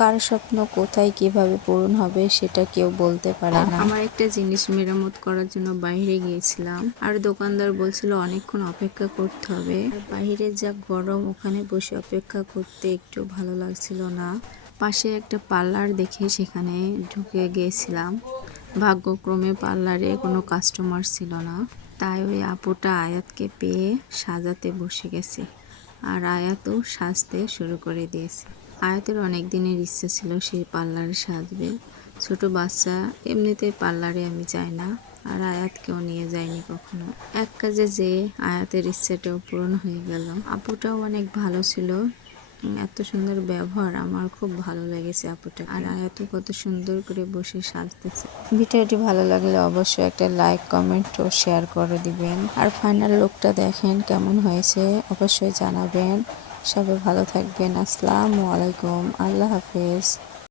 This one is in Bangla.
কার স্বপ্ন কোথায় কিভাবে পূরণ হবে সেটা কেউ বলতে পারে না। আমার একটা জিনিস মেরামত করার জন্য বাইরে গিয়েছিলাম, আর দোকানদার বলছিল অনেকক্ষণ অপেক্ষা করতে হবে। আর বাইরে যা গরম, ওখানে বসে অপেক্ষা করতে একটু ভালো লাগছিল না। পাশে একটা পার্লার দেখে সেখানে ঢুকে গিয়েছিলাম। ভাগ্যক্রমে পার্লারে কোনো কাস্টমার ছিল না, তাই ওই আপুটা আয়াতকে পেয়ে সাজাতে বসে গেছে। আর আয়াতও সাজতে শুরু করে দিয়েছে। আয়াতের অনেক দিনের ইচ্ছে ছিল সে পার্লারে সাজবে। ছোট বাচ্চা, এমনিতে পার্লারে আমি যাই না, আর আয়াতকেও নিয়ে যাইনি কখনো। এক কাজে যে আয়াতের ইচ্ছাটাও পূরণ হয়ে গেল। আপুটাও অনেক ভালো ছিল, এত সুন্দর ব্যবহার, আমার খুব ভালো লেগেছে আপুটা। আর আয়াতও কত সুন্দর করে বসে সাজতেছে। ভিডিওটি ভালো লাগলে অবশ্যই একটা লাইক, কমেন্ট ও শেয়ার করে দিবেন। আর ফাইনাল লুকটা দেখেন কেমন হয়েছে অবশ্যই জানাবেন। সবাই ভালো থাকবেন। আসসালামু আলাইকুম, আল্লাহ হাফেজ।